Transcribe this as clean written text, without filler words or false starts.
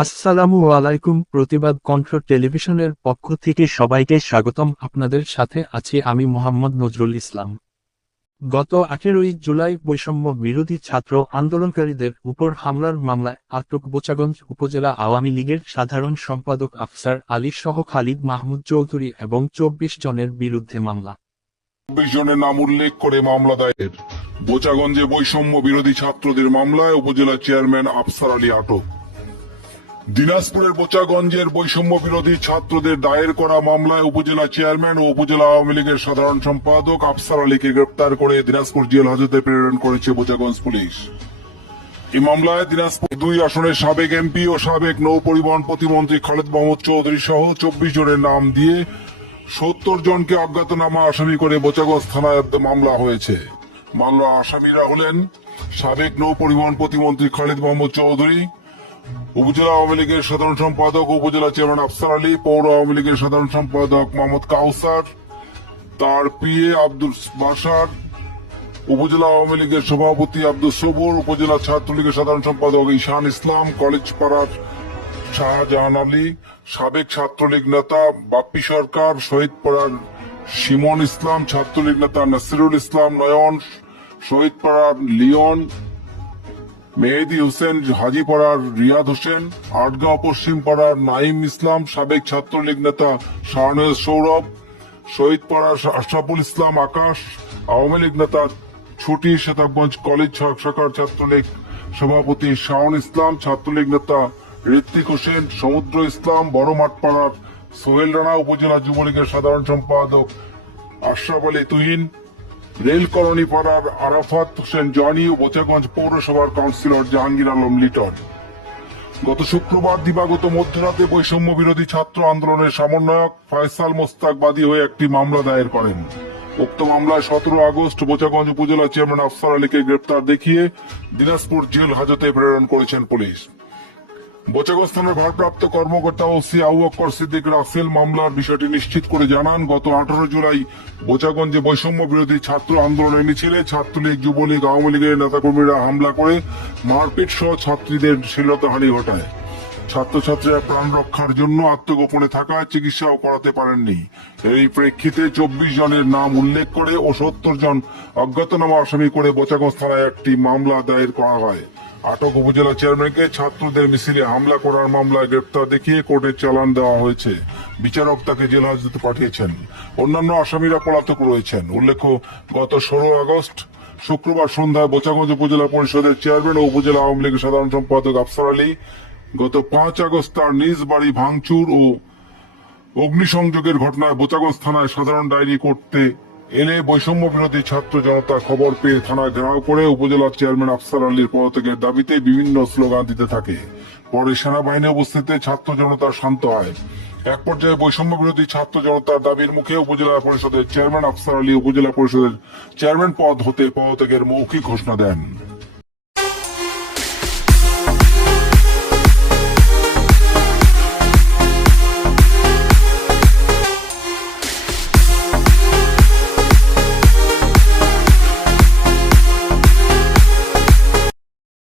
আসসালামু আলাইকুম। প্রতিবাদ কণ্ঠ টেলিভিশনের পক্ষ থেকে সবাইকে স্বাগতম। আপনাদের সাথে আছি আমি মোহাম্মদ নজরুল ইসলাম। গত 18ই জুলাই বৈষম্য বিরোধী ছাত্র আন্দোলনকারীদের উপর হামলার মামলায় আটক বোচাগঞ্জ উপজেলা আওয়ামী লীগের সাধারণ সম্পাদক আফসার আলী সহ খালিদ মাহমুদ চৌধুরী এবং 24 জনের বিরুদ্ধে মামলা। 24 জনের নাম উল্লেখ করে মামলা দায়ের। বোচাগঞ্জে বৈষম্য বিরোধী ছাত্রদের মামলায় উপজেলা চেয়ারম্যান আফসার আলী আটক। দিনাজপুরের বোচাগঞ্জের বৈষম্য বিরোধী ছাত্রদের দায়ের করা মামলায় উপজেলা চেয়ারম্যান ও উপজেলা আওয়ামী লীগের সাধারণ সম্পাদক আফসার আলীকে গ্রেপ্তার করে দিনাজপুর জেল হাজতে প্রেরণ করেছে বোচাগঞ্জ পুলিশ। এই মামলায় দিনাজপুর 2 আসনের সাবেক এমপি ও সাবেক নৌ পরিবহন প্রতিমন্ত্রী খালিদ মাহমুদ চৌধুরী সহ 24 জনের নাম দিয়ে 70 জনকে অজ্ঞাতনামা আসামি করে বোচাগঞ্জ থানায় মামলা হয়েছে। মামলা আসামিরা হলেন সাবেক নৌ পরিবহন প্রতিমন্ত্রী খালিদ মাহমুদ চৌধুরী, উপজেলা আওয়ামী লীগের সাধারণ সম্পাদক উপজেলা চেয়ারম্যান আফসার আলী, পৌর আওয়ামী লীগের সাধারণ সম্পাদক মোহাম্মদ কাউসার, তার পিএ আব্দুল বাসার, উপজেলা আওয়ামী লীগের সভাপতি আব্দুল সবুর, উপজেলা ছাত্রলীগের সাধারণ সম্পাদক ঈশান ইসলাম, কলেজ পাড়ার শাহজাহান আলী, সাবেক ছাত্রলীগ নেতা বাপ্পি সরকার, শহীদ পাড়ার শিমন ইসলাম, ছাত্রলীগ নেতা নাসিরুল ইসলাম নয়ন, শহীদ পাড়ার লিওন, মেহেদি হোসেন, হাজিপাড়ার রিয়াদ হোসেন, আটগাঁও পশ্চিম পাড়ার নাইম ইসলাম, সাবেক ছাত্রলীগ নেতা শাহনওয়াজ সৌরভ, শহীদ পাড়ার আশরাফুল ইসলাম আকাশ, আওয়ামী লীগ নেতা ছুটি, শেতাবগঞ্জ কলেজ শাখার ছাত্রলীগ সভাপতি শাওন ইসলাম, ছাত্রলীগ নেতা ঋত্বিক হোসেন, সমুদ্র ইসলাম, বড় মাঠপাড়ার সোহেল রানা, উপজেলা যুবলীগের সাধারণ সম্পাদক আশরাফ আলী তুহিন, রেল কলোনি পাড়ার আরাফাত হোসেন জনি ও বোচাগঞ্জ পৌরসভার কাউন্সিলর জাহাঙ্গীর আলম লিটন। গত শুক্রবার দিবাগত মধ্যরাতে বৈষম্য বিরোধী ছাত্র আন্দোলনের সমন্বয়ক ফয়সাল মোস্তাক বাদী হয়ে একটি মামলা দায়ের করেন। উক্ত মামলায় 17 আগস্ট বোচাগঞ্জ উপজেলা চেয়ারম্যান আফসার আলীকে গ্রেপ্তার দেখিয়ে দিনাজপুর জেল হাজতে প্রেরণ করেছেন পুলিশ। বোচাগঞ্জ থানার ভারপ্রাপ্ত কর্মকর্তা ওসি আবু বকর সিদ্দিক রাসেল মামলার বিষয়টি নিশ্চিত করে জানান, গত 18 জুলাই বোচাগঞ্জে বৈষম্য বিরোধী ছাত্র আন্দোলনের মিছিলে ছাত্রলীগ, যুবলীগ, আওয়ামী লীগের নেতাকর্মীরা হামলা করে মারপিট সহ ছাত্রীদের শ্লীলতাহানি ঘটায়। ছাত্রছাত্রীরা প্রাণ রক্ষার জন্য আত্মগোপনে থাকায় চিকিৎসাও করাতে পারেননি। এই প্রেক্ষিতে 24 জনের নাম উল্লেখ করে ও 70 জন অজ্ঞাতনামা আসামি করে বোচাগঞ্জ থানায় একটি মামলা দায়ের করা হয়। আটক উপজেলা চেয়ারম্যানকে ছাত্রদের মিছিলে হামলা করার মামলায় গ্রেপ্তার দেখিয়ে কোর্টে চালান দেওয়া হয়েছে। বিচারক তাকে জেল হাজতে পাঠিয়েছেন। অন্যান্য আসামিরা পলাতক রয়েছেন। উল্লেখ্য, গত 16 আগস্ট শুক্রবার সন্ধ্যায় বোচাগঞ্জ উপজেলা পরিষদের চেয়ারম্যান ও উপজেলা আওয়ামী লীগের সাধারণ সম্পাদক আফসার আলী গত 5 আগস্ট তার নিজ বাড়ি ভাঙচুর ও অগ্নিসংযোগের ঘটনায় বোচাগঞ্জ থানায় সাধারণ ডায়েরি করতে এলে বৈষম্য বিরোধী ছাত্র জনতা খবর পেয়ে থানায় ঘেরাও করে উপজেলা চেয়ারম্যান আফসার আলীর পদত্যাগের দাবিতে বিভিন্ন স্লোগান দিতে থাকে। পরে সেনাবাহিনী উপস্থিতিতে ছাত্র জনতা শান্ত হয়। এক পর্যায়ে বৈষম্য বিরোধী ছাত্র জনতার দাবির মুখে উপজেলা পরিষদের চেয়ারম্যান আফসার আলী উপজেলা পরিষদের চেয়ারম্যান পদ হতে পদত্যাগের মৌখিক ঘোষণা দেন।